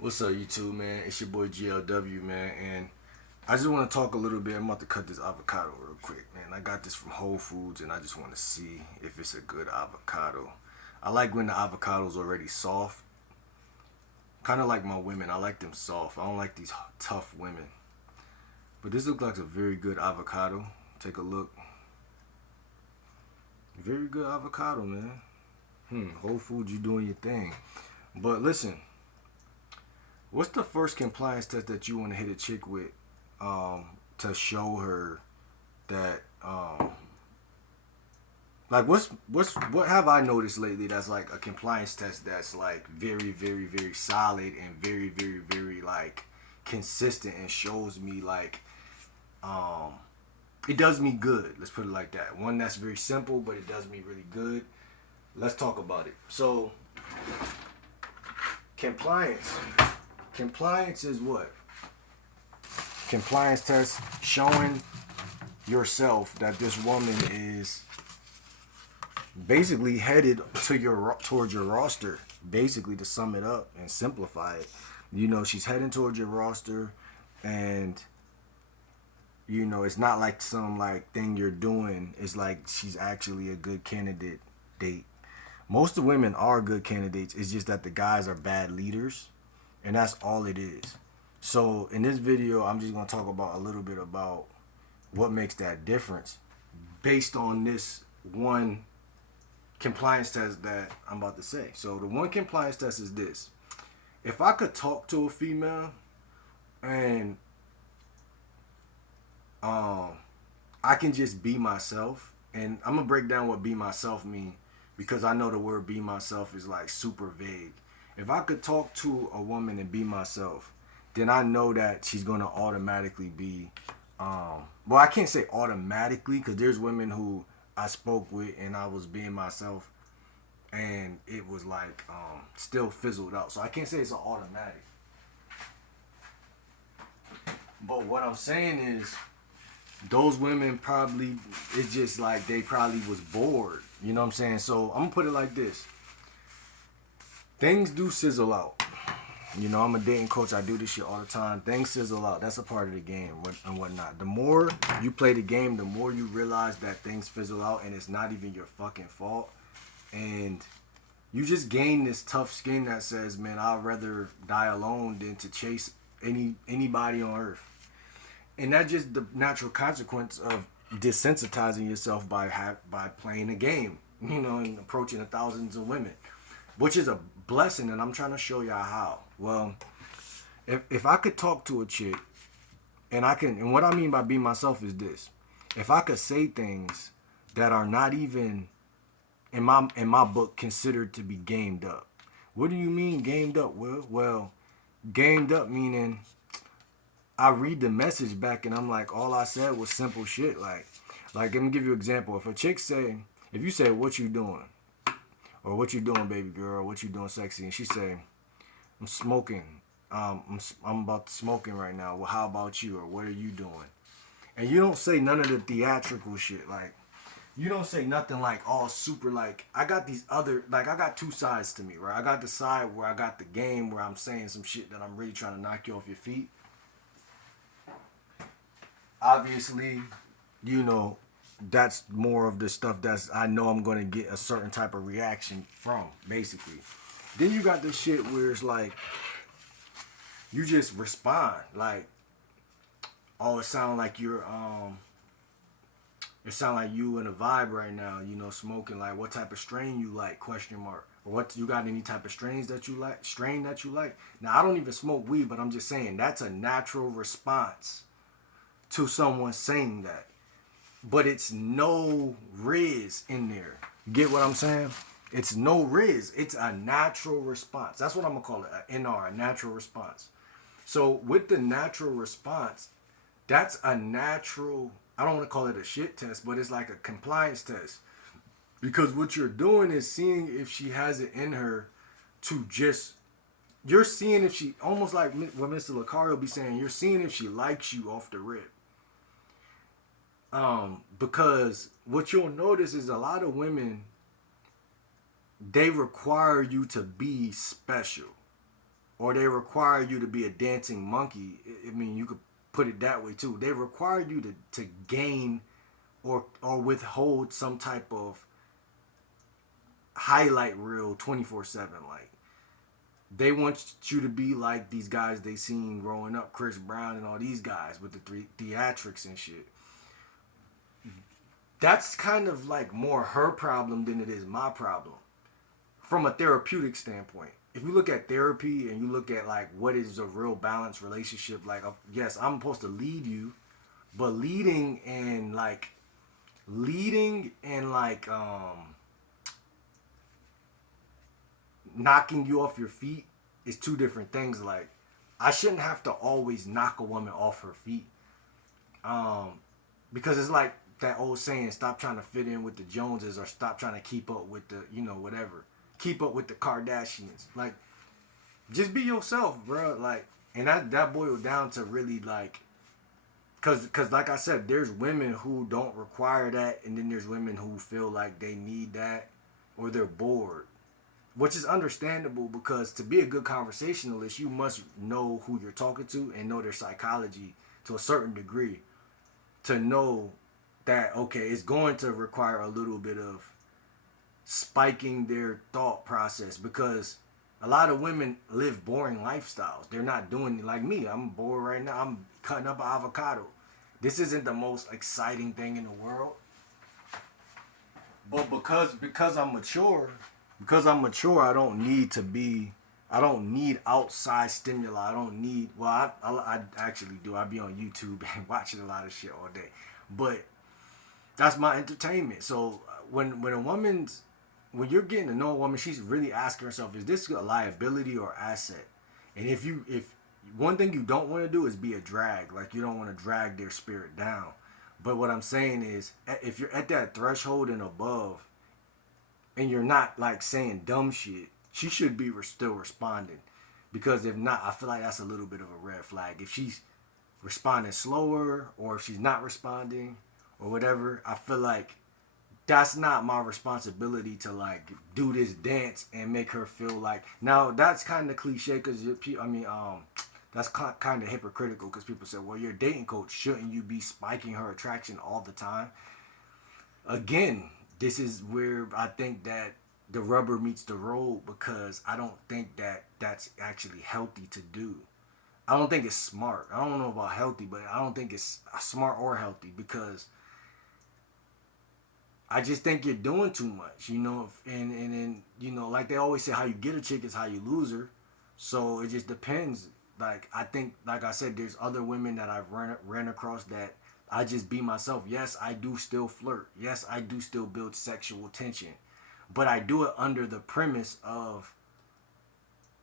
What's up, YouTube, man? It's your boy GLW, man, and I just want to talk a little bit. I'm about to cut this avocado real quick, man. I got this from Whole Foods, and I just want to see if it's a good avocado. I like when the avocado's already soft, kind of like my women. I like them soft. I don't like these tough women. But this looks like a very good avocado. Take a look. Very good avocado, man. Whole Foods, you doing your thing. But listen, what's the first compliance test that you want to hit a chick with to show her that like what have I noticed lately that's like a compliance test that's like very solid and very like consistent and shows me like um it does me good. Let's put it like that. One that's very simple but it does me really good. Let's talk about it. So compliance. Compliance is what? Compliance test showing yourself that this woman is basically headed to your towards your roster. Basically, to sum it up and simplify it, she's heading towards your roster, and it's not like some like thing you're doing. It's like she's actually a good candidate date. Most of the women are good candidates. It's just that the guys are bad leaders, and that's all it is. So in this video, I'm just gonna talk about a little bit about what makes that difference based on this one compliance test that I'm about to say. So the one compliance test is this: if I could talk to a female and um I can just be myself, and I'm gonna break down what be myself mean because I know the word be myself is like super vague. If I could talk to a woman and be myself, then I know that she's gonna automatically be well, I can't say automatically because there's women who I spoke with and I was being myself and it was like still fizzled out. So I can't say it's an automatic. But what I'm saying is those women probably, it's just like they probably was bored. You know what I'm saying? So I'm gonna put it like this. Things do sizzle out. I'm a dating coach. I do this shit all the time. Things sizzle out. That's a part of the game and whatnot. The more you play the game, the more you realize that things fizzle out and it's not even your fucking fault. And you just gain this tough skin that says, man, I'd rather die alone than to chase anybody on earth. And that's just the natural consequence of desensitizing yourself by playing a game, and approaching thousands of women, which is a blessing. And I'm trying to show y'all how. Well, if I could talk to a chick, and what I mean by be myself is this: if I could say things that are not even in my book considered to be gamed up. What do you mean gamed up? Well, gamed up meaning I read the message back and I'm like, all I said was simple shit. Like let me give you an example. If you say, what you doing? Or what you doing, baby girl? What you doing, sexy? And she say, I'm smoking. I'm about to smoking right now. Well, how about you? Or what are you doing? And you don't say none of the theatrical shit. Like, you don't say nothing like all super like I got these other like I got two sides to me, right? I got the side where I got the game where I'm saying some shit that I'm really trying to knock you off your feet. Obviously, you know, that's more of the stuff that's I know I'm gonna get a certain type of reaction from, basically. Then you got this shit where it's like you just respond. Like, oh, it sound like you in a vibe right now, smoking. Like, what type of strain you like, question mark. Or what, you got any type of strain that you like. Now, I don't even smoke weed, but I'm just saying that's a natural response to someone saying that. But it's no riz in there. Get what I'm saying? It's no riz. It's a natural response. That's what I'm gonna call it, an NR, a natural response. So with the natural response, that's a natural, I don't want to call it a shit test, but it's like a compliance test. Because what you're doing is seeing if she has it in her to just, you're seeing if she, almost like what Mr. Lucario be saying, you're seeing if she likes you off the rip. Because what you'll notice is a lot of women, they require you to be special. or they require you to be a dancing monkey. I mean, you could put it that way too. They require you to gain or withhold some type of highlight reel 24/7. Like, they want you to be like these guys they seen growing up, Chris Brown and all these guys with the theatrics and shit. That's kind of like more her problem than it is my problem from a therapeutic standpoint. If you look at therapy and you look at like what is a real balanced relationship, like, yes, I'm supposed to lead you, but leading and knocking you off your feet is two different things. Like, I shouldn't have to always knock a woman off her feet, because it's like that old saying, stop trying to fit in with the Joneses, or stop trying to keep up with the, whatever, keep up with the Kardashians. Like, just be yourself, bro. Like, and that boiled down to really like, cause like I said, there's women who don't require that, and then there's women who feel like they need that, or they're bored, which is understandable, because to be a good conversationalist, you must know who you're talking to and know their psychology to a certain degree to know that, okay, it's going to require a little bit of spiking their thought process, because a lot of women live boring lifestyles. They're not doing it like me. I'm bored right now. I'm cutting up an avocado. This isn't the most exciting thing in the world. But because I'm mature, I don't need outside stimuli. I don't need, well, I actually do. I be on YouTube and watching a lot of shit all day. But that's my entertainment. So when you're getting to know a woman, she's really asking herself, is this a liability or asset? And if one thing you don't want to do is be a drag. Like, you don't want to drag their spirit down. But what I'm saying is, if you're at that threshold and above, and you're not like saying dumb shit, she should be still responding. Because if not, I feel like that's a little bit of a red flag. If she's responding slower, or if she's not responding, or whatever, I feel like that's not my responsibility to like do this dance and make her feel like. Now that's kind of cliche, because that's kind of hypocritical, because people say, well, you're a dating coach, shouldn't you be spiking her attraction all the time? Again, this is where I think that the rubber meets the road, because I don't think that that's actually healthy to do. I don't think it's smart. I don't know about healthy, but I don't think it's smart or healthy, because I just think you're doing too much, and like they always say, how you get a chick is how you lose her. So it just depends. Like, I think, like I said, there's other women that I've ran across that I just be myself. Yes, I do still flirt. Yes, I do still build sexual tension. But I do it under the premise of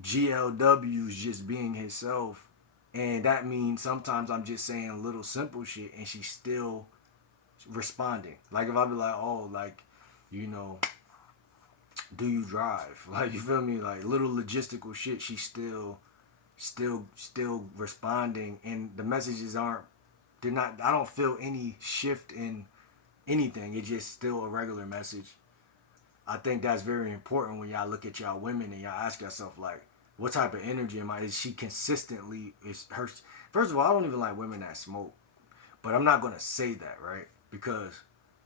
GLW's just being himself. And that means sometimes I'm just saying little simple shit and she's still responding. Like, if I be like, oh, like, do you drive? Like, you feel me? Like, little logistical shit, she's still responding, and the messages they're not, I don't feel any shift in anything. It's just still a regular message. I think that's very important when y'all look at y'all women and y'all ask yourself, like, what type of energy am I? Is she consistently, is her, first of all, I don't even like women that smoke, but I'm not going to say that, right? Because,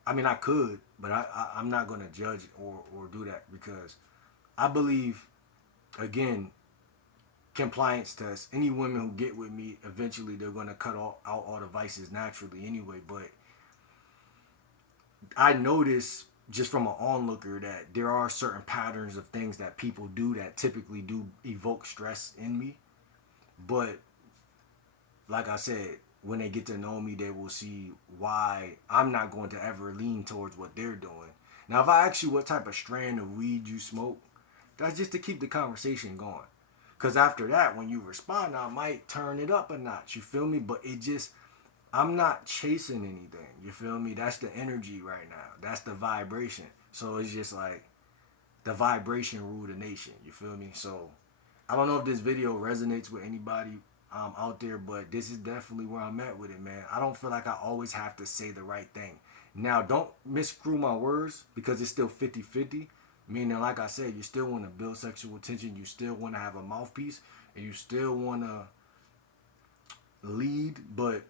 I could, but I'm not going to judge or do that, because I believe, again, compliance test. Any women who get with me, eventually they're going to cut out all the vices naturally anyway. But I notice just from an onlooker that there are certain patterns of things that people do that typically do evoke stress in me. But like I said, when they get to know me, they will see why I'm not going to ever lean towards what they're doing. Now, if I ask you what type of strand of weed you smoke, that's just to keep the conversation going. Because after that, when you respond, I might turn it up a notch. You feel me? But I'm not chasing anything. You feel me? That's the energy right now. That's the vibration. So it's just like the vibration rule the nation. You feel me? So I don't know if this video resonates with anybody out there, but this is definitely where I'm at with it, man. I don't feel like I always have to say the right thing. Now, don't miscrew my words, because it's still 50-50. Meaning, like I said, you still want to build sexual tension. You still want to have a mouthpiece. and you still want to lead, but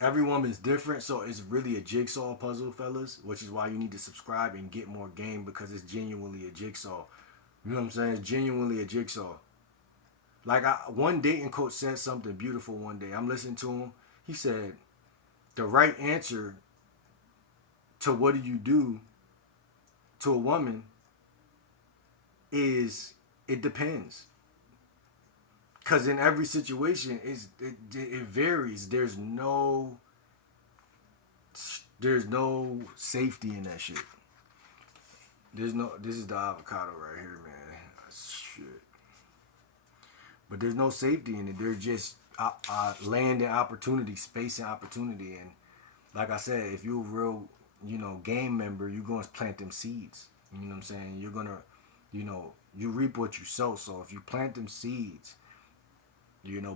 every woman's different, so it's really a jigsaw puzzle, fellas, which is why you need to subscribe and get more game, because it's genuinely a jigsaw. You know what I'm saying? It's genuinely a jigsaw. Like, one dating coach said something beautiful one day. I'm listening to him. He said, the right answer to what do you do to a woman is it depends. Because in every situation, it varies. There's no safety in that shit. This is the avocado right here, man. Shit. But there's no safety in it. There's just land and opportunity, space and opportunity. And like I said, if you're a real, game member, you're going to plant them seeds. You know what I'm saying? You're going to, you reap what you sow. So if you plant them seeds,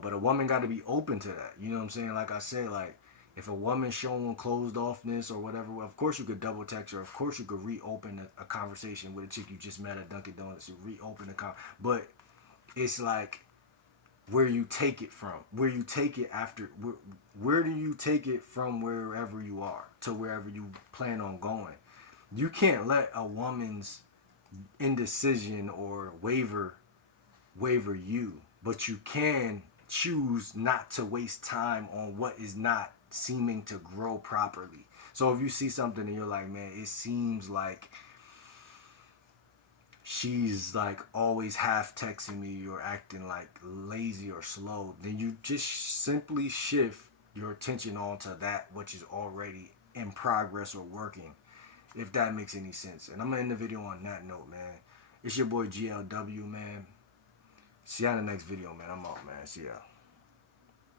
but a woman got to be open to that. You know what I'm saying? Like I said, like, if a woman's showing closed offness or whatever, well, of course you could double text her. Of course you could reopen a conversation with a chick you just met at Dunkin' Donuts. You reopen the but it's like where you take it from, where you take it after, where do you take it from wherever you are to wherever you plan on going. You can't let a woman's indecision or waver you, but you can choose not to waste time on what is not seeming to grow properly. So if you see something and you're like, man, it seems like she's like always half texting me or acting like lazy or slow, then you just simply shift your attention onto that which is already in progress or working, if that makes any sense. And I'm gonna end the video on that note, man. It's your boy GLW, man. See you on the next video, man. I'm out, man. See ya.